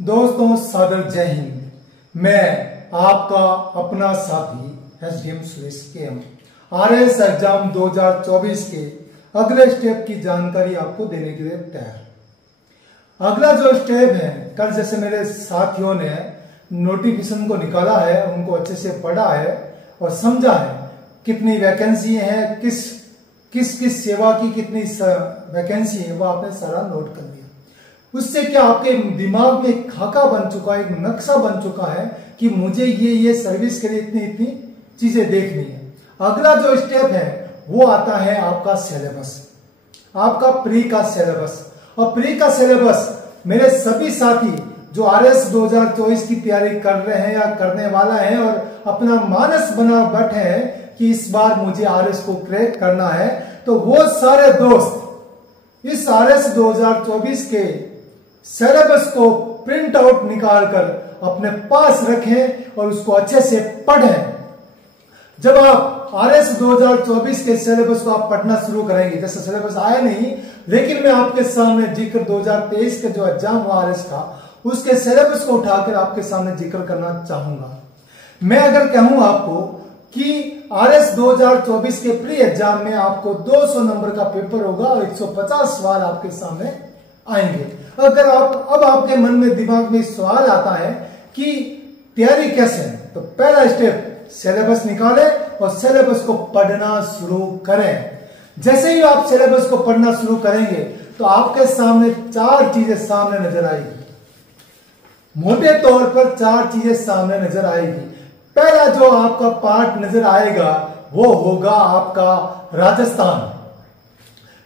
दोस्तों सादर जय हिंद। मैं आपका अपना साथी SDM Suresh KM RS exam 2024 के अगले स्टेप की जानकारी आपको देने के लिए तैयार। अगला जो स्टेप है, कल जैसे मेरे साथियों ने नोटिफिकेशन को निकाला है, उनको अच्छे से पढ़ा है और समझा है कितनी वैकेंसी है, किस सेवा की कितनी वैकेंसी है, वो आपने सारा नोट कर लिया। उससे क्या आपके दिमाग में एक खाका बन चुका है, एक नक्शा बन चुका है कि मुझे ये सर्विस के लिए इतनी चीजें देखनी है। अगला जो स्टेप है वो आता है आपका सिलेबस, आपका प्री का सिलेबस। और प्री का सिलेबस मेरे सभी साथी जो आरएस 2024 की तैयारी कर रहे हैं या करने वाला है और अपना मानस बना बैठे हैं कि इस बार मुझे आरएस को क्रैक करना है, तो वो सारे दोस्त इस आरएस 2024 के सिलेबस को प्रिंट आउट निकालकर अपने पास रखें और उसको अच्छे से पढ़ें। जब आप आरएस 2024 के सिलेबस को आप पढ़ना शुरू करेंगे, जैसे सिलेबस आया नहीं लेकिन मैं आपके सामने जिक्र 2023 का जो एग्जाम हुआ आरएस का, उसके सिलेबस को उठाकर आपके सामने जिक्र करना चाहूंगा। मैं अगर कहूं आपको कि आरएस 2024 के प्री एग्जाम में आपको 200 नंबर का पेपर होगा और 150 सवाल आपके सामने आएंगे। अगर अब आपके मन में दिमाग में सवाल आता है कि तैयारी कैसे है, तो पहला स्टेप सिलेबस निकालें और सिलेबस को पढ़ना शुरू करें। जैसे ही आप सिलेबस को पढ़ना शुरू करेंगे तो आपके सामने चार चीजें सामने नजर आएगी। मोटे तौर पर चार चीजें सामने नजर आएगी। पहला जो आपका पार्ट नजर आएगा वो होगा आपका राजस्थान।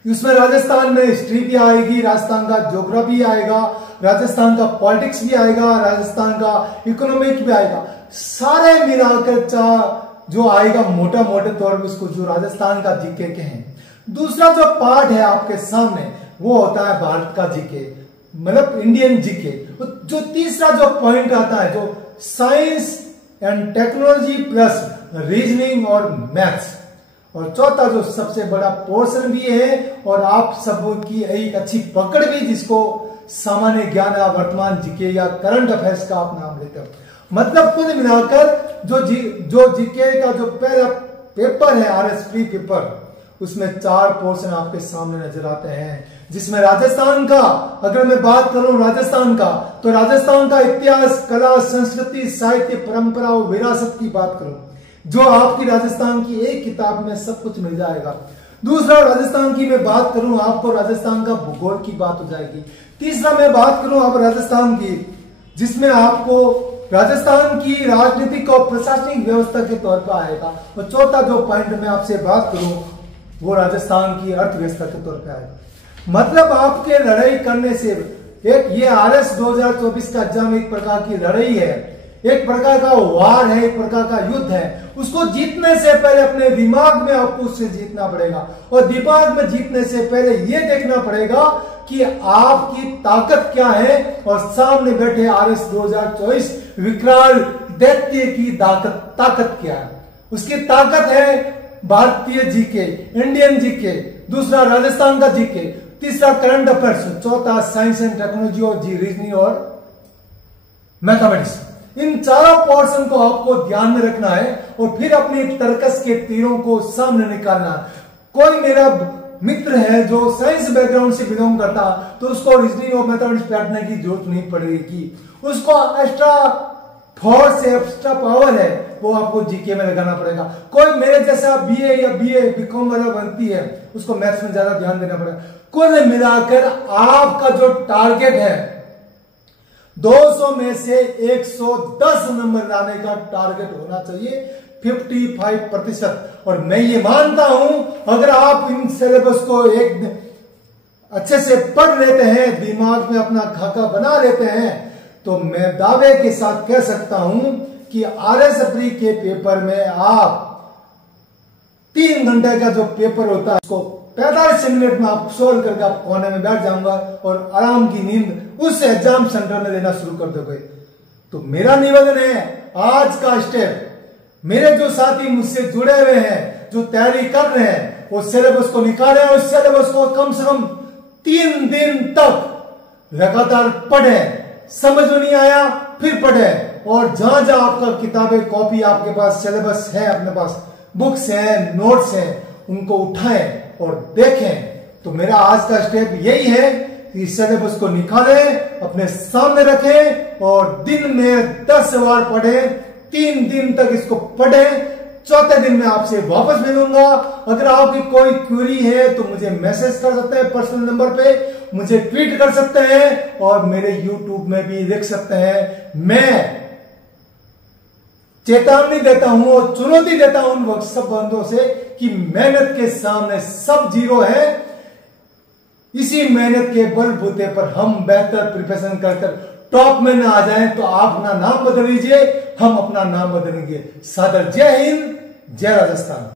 उसमें राजस्थान में हिस्ट्री भी आएगी, राजस्थान का ज्योग्राफी आएगा, राजस्थान का पॉलिटिक्स भी आएगा, राजस्थान का इकोनॉमिक भी आएगा। सारे मिलाकर चार जो आएगा मोटा मोटे तौर पर उसको जो राजस्थान का जीके के हैं। दूसरा जो पार्ट है आपके सामने वो होता है भारत का जीके, मतलब इंडियन जीके। जो तीसरा जो पॉइंट आता है जो science and technology plus reasoning और मैथ्स। और चौथा जो सबसे बड़ा पोर्शन भी है और आप सब की एक अच्छी पकड़ भी, जिसको सामान्य ज्ञान या वर्तमान जीके या करंट अफेयर्स का आप नाम लेते हो। मतलब कुल मिलाकर जो जीके का जो पहला पेपर है आरएस प्री पेपर, उसमें चार पोर्शन आपके सामने नजर आते हैं। जिसमें राजस्थान का अगर मैं बात करूं राजस्थान का, तो राजस्थान का इतिहास, कला, संस्कृति, साहित्य, परंपरा और विरासत की बात करूं, जो आपकी राजस्थान की एक किताब में सब कुछ मिल जाएगा। दूसरा राजस्थान की मैं बात करूं, आपको राजस्थान का भूगोल की बात हो जाएगी। तीसरा मैं बात करूं आप राजस्थान की, जिसमें आपको राजस्थान की राजनीतिक और प्रशासनिक व्यवस्था के तौर पर आएगा। और चौथा जो पॉइंट मैं आपसे बात करूं वो राजस्थान की अर्थव्यवस्था के तौर पर आएगा। मतलब आपके लड़ाई करने से एक ये आरएस 2024 का एग्जाम एक प्रकार की लड़ाई है, एक प्रकार का वार है, एक प्रकार का युद्ध है। उसको जीतने से पहले अपने दिमाग में आपको उससे जीतना पड़ेगा और दिमाग में जीतने से पहले यह देखना पड़ेगा कि आपकी ताकत क्या है और सामने बैठे आरएस 2024 विकराल दैत्य की ताकत क्या है। उसकी ताकत है भारतीय जीके, इंडियन जीके, दूसरा राजस्थान का जीके, तीसरा करंट अफेयर्स, चौथा साइंस एंड टेक्नोलॉजी और रीजनिंग और मैथमेटिक्स। इन चारों पोर्शन को आपको ध्यान में रखना है और फिर अपने तर्कस के तीरों को सामने निकालना। कोई मेरा मित्र है जो साइंस बैकग्राउंड से बिलोंग करता, तो उसको रीजनिंग और मैथमेटिक्स पढ़ने की जरूरत नहीं पड़ेगी। उसको एक्स्ट्रा फोर्स है, एक्स्ट्रा पावर है, वो आपको जीके में लगाना पड़ेगा। कोई मेरे जैसा बीए या बीकॉम वाला बनती है, उसको मैथ्स में ज्यादा ध्यान देना पड़ेगा। कुल मिलाकर आपका जो टारगेट है 200 में से 110 नंबर लाने का टारगेट होना चाहिए, 55%। और मैं ये मानता हूं अगर आप इन सिलेबस को एक अच्छे से पढ़ लेते हैं, दिमाग में अपना खाका बना लेते हैं, तो मैं दावे के साथ कह सकता हूं कि आरएस प्री के पेपर में आप 3 घंटे का जो पेपर होता है उसको 45 मिनट में आप सोल्व करके आप कोने में बैठ जाऊंगा और आराम की नींद उस एग्जाम सेंटर में लेना शुरू कर दोगे। तो मेरा निवेदन है, आज का स्टेप मेरे जो साथी मुझसे जुड़े हुए हैं, जो तैयारी कर रहे हैं, वो सिलेबस को निकालें और सिलेबस को कम से कम 3 दिन तक लगातार पढ़ें। समझ में नहीं आया फिर पढ़े, और जहां जहां आपका किताबें कॉपी आपके पास सिलेबस है, अपने पास बुक्स है, नोट्स है, उनको उठाएं और देखें। तो मेरा आज का स्टेप यही है कि सिलेबस को निकालें, अपने सामने रखें और दिन में 10 बार पढ़ें, 3 दिन तक इसको पढ़ें। चौथे दिन में आपसे वापस मिलूंगा। अगर आपकी कोई क्वेरी है तो मुझे मैसेज कर सकते हैं पर्सनल नंबर पे, मुझे ट्वीट कर सकते हैं और मेरे यूट्यूब में भी लिख सकते हैं। मैं चेतावनी देता हूं और चुनौती देता हूं उन सब बंदों से कि मेहनत के सामने सब जीरो है। इसी मेहनत के बलबूते पर हम बेहतर प्रिपरेशन कर टॉप में ना आ जाएं तो आप अपना नाम बदल लीजिए, हम अपना नाम बदलेंगे। सादर जय हिंद, जय राजस्थान।